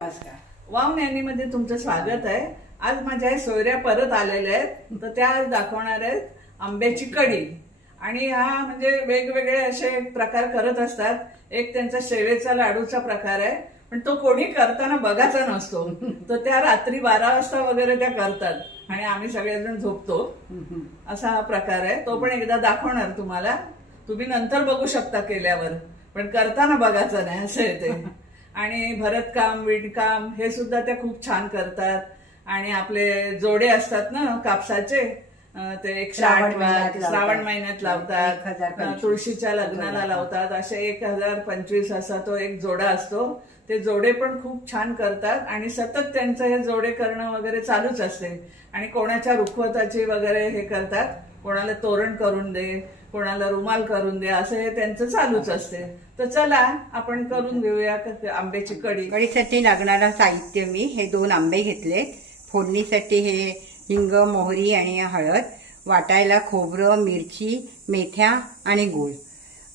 नमस्कार, वाव नॅनीमध्ये तुमचं स्वागत आहे। आज माझ्या सोयऱ्या परत आलेल्या आहेत, तर त्या दाखवणार आहेत आंब्याची कढी। आणि हा म्हणजे वेगवेगळे असे प्रकार करत असतात। एक त्यांचा शेवेचा लाडूचा प्रकार आहे, पण तो कोणी करताना बघायचा नसतो, तर त्या रात्री 12 वाजता वगैरे त्या करतात आणि आम्ही सगळेजण झोपतो, असा हा प्रकार आहे। तो पण एकदा दाखवणार तुम्हाला, तुम्ही नंतर बघू शकता केल्यावर, पण करताना बघायचं नाही असं आहे ते। आणि भरतकाम, विणकाम हे सुद्धा त्या खूप छान करतात। आणि आपले जोडे असतात ना कापसाचे, ते 108 श्रावण महिन्यात लावतात, तुळशीच्या लग्नाला लावतात, असे 1025 असा तो एक जोडा असतो। ते जोडे पण खूप छान करतात आणि सतत त्यांचं हे जोडे करणं वगैरे चालूच असते। आणि कोणाच्या रुखवताची वगैरे हे करतात, कोणाला तोरण करून दे, कोणाला रुमाल करून दे, असं हे त्यांचं चालूच असते। तर चला आपण करून घेऊया आंब्याची कढी। कढीसाठी लागणारं साहित्य मी हे 2 आंबे घेतले, फोडणीसाठी हे हिंग, मोहरी आणि हळद, वाटायला खोबरं, मिरची, मेथ्या आणि गूळ,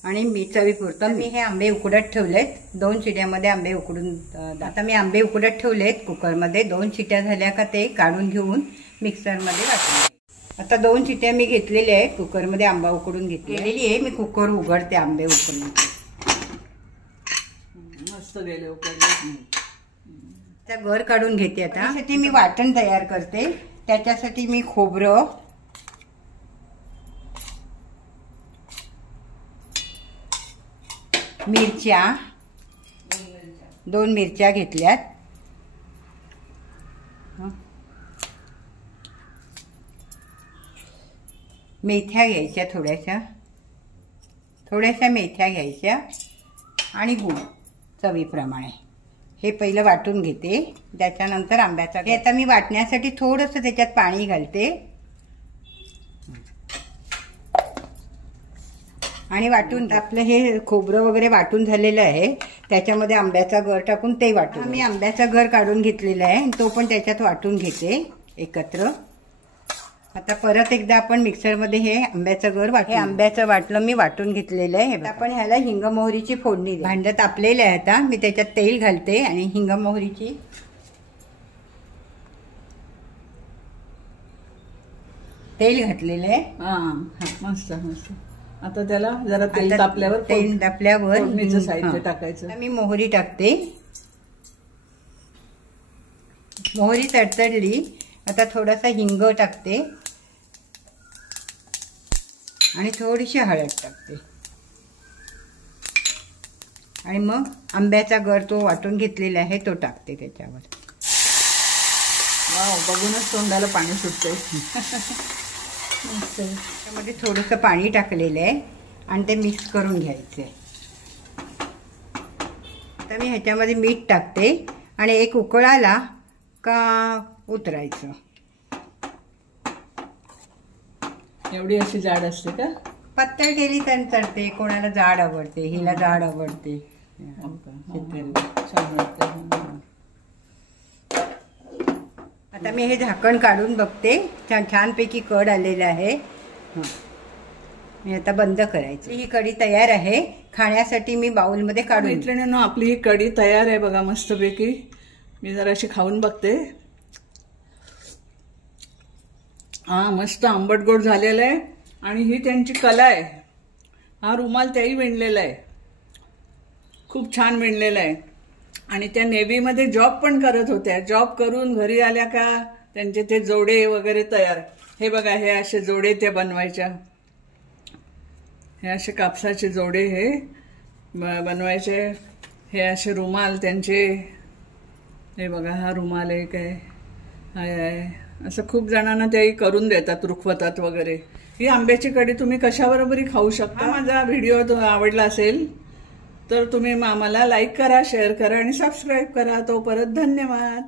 आणि मी चवीपुरतं मी हे आंबे उकडत ठेवलेत। 2 शिट्यामध्ये आंबे उकडून, आता मी आंबे उकडत ठेवलेत कुकरमध्ये। 2 शिट्या झाल्या का ते काढून घेऊन मिक्सरमध्ये वाटले। आता 2 शिट्या मी घेतलेल्या आहेत, कुकरमध्ये आंबा उकडून घेतलेली आहे। मी कुकर उघडते आंबे उकडून, मस्त गेले उकडले। त्या गर काढून घेते। आता त्यासाठी मी वाटण तयार करते। त्याच्यासाठी मी खोबरं, मिरच्या, 2 मिरच्या घेतल्यात, मेथ्या घ्यायच्या, थोड्याशा मेथ्या घ्यायच्या आणि गूळ चवीप्रमाणे। हे पहिलं वाटून घेते, त्याच्यानंतर आंब्याचा। हे आता मी वाटण्यासाठी थोडंसं त्याच्यात पाणी घालते आणि वाटून आपलं हे खोबरं वगैरे वाटून झालेलं आहे, त्याच्यामध्ये आंब्याचा गर टाकून ते वाटून मी आंब्याचा गर काढून घेतलेला आहे, तो पण त्याच्यात वाटून घेते एकत्र। आता परत एकदा आपण मिक्सरमध्ये हे आंब्याचं गर वाटून, आंब्याचं वाटलं मी वाटून घेतलेलं आहे। आपण ह्याला हिंग मोहरीची फोडणी, भांड तापलेलं आहे, आता मी त्याच्यात तेल घालते आणि हिंग मोहरीची तेल घातलेलं आहे। मस्त मस्त। आता त्याला जरा तेल तापल्यावर फोडणीचं साहित्य टाकायचं। मी मोहरी टाकते, मोहरी तडतडली, आता थोडासा हिंग टाकते आणि थोडीशी हळद टाकते आणि मग आंब्याचा गर तो वाटून घेतलेला आहे तो टाकते त्याच्यावर। वाव, बघूनच तोंडाला पाणी सुटतंय। त्यामध्ये थोडंसं पाणी टाकलेलं आहे आणि ते मिक्स करून घ्यायचं आहे। आता मी ह्याच्यामध्ये मीठ टाकते आणि एक उकळ आला का उतरायचं। एवढी अशी जाड असते का? पातळ केली तर चालते, कोणाला जाड आवडते, हिला जाड आवडते। आता मी हे झाकण काढून बघते, छानपैकी कढ आलेलं आहे। मी आता बंद करायचं। ही कढी तयार आहे, खाण्यासाठी मी बाउलमध्ये काढून घेतल्याने ना आपली ही कढी तयार आहे बघा मस्तपैकी। मी जराशी खाऊन बघते। मस्त आंबट गोड झालेलं आहे आणि ही त्यांची कला आहे। हा रुमाल त्याही विणलेला आहे, खूप छान विणलेला आहे। आणि त्या नेव्हीमध्ये जॉब पण करत होत्या, जॉब करून घरी आल्या का त्यांचे ते जोडे वगैरे तयार। हे बघा, हे असे जोडे त्या बनवायच्या, हे असे कापसाचे जोडे हे बनवायचे। हे असे रुमाल त्यांचे, हे बघा हा रुमाल एक आहे, आहे असं खूप जणांना त्याही करून देतात, रुखवतात वगैरे। ही आंब्याची कढी तुम्ही कशाबरोबरही खाऊ शकता। माझा व्हिडिओ आवडला असेल तर तुम्ही आम्हाला लाईक करा, शेअर करा आणि सबस्क्राईब करा। तो परत धन्यवाद।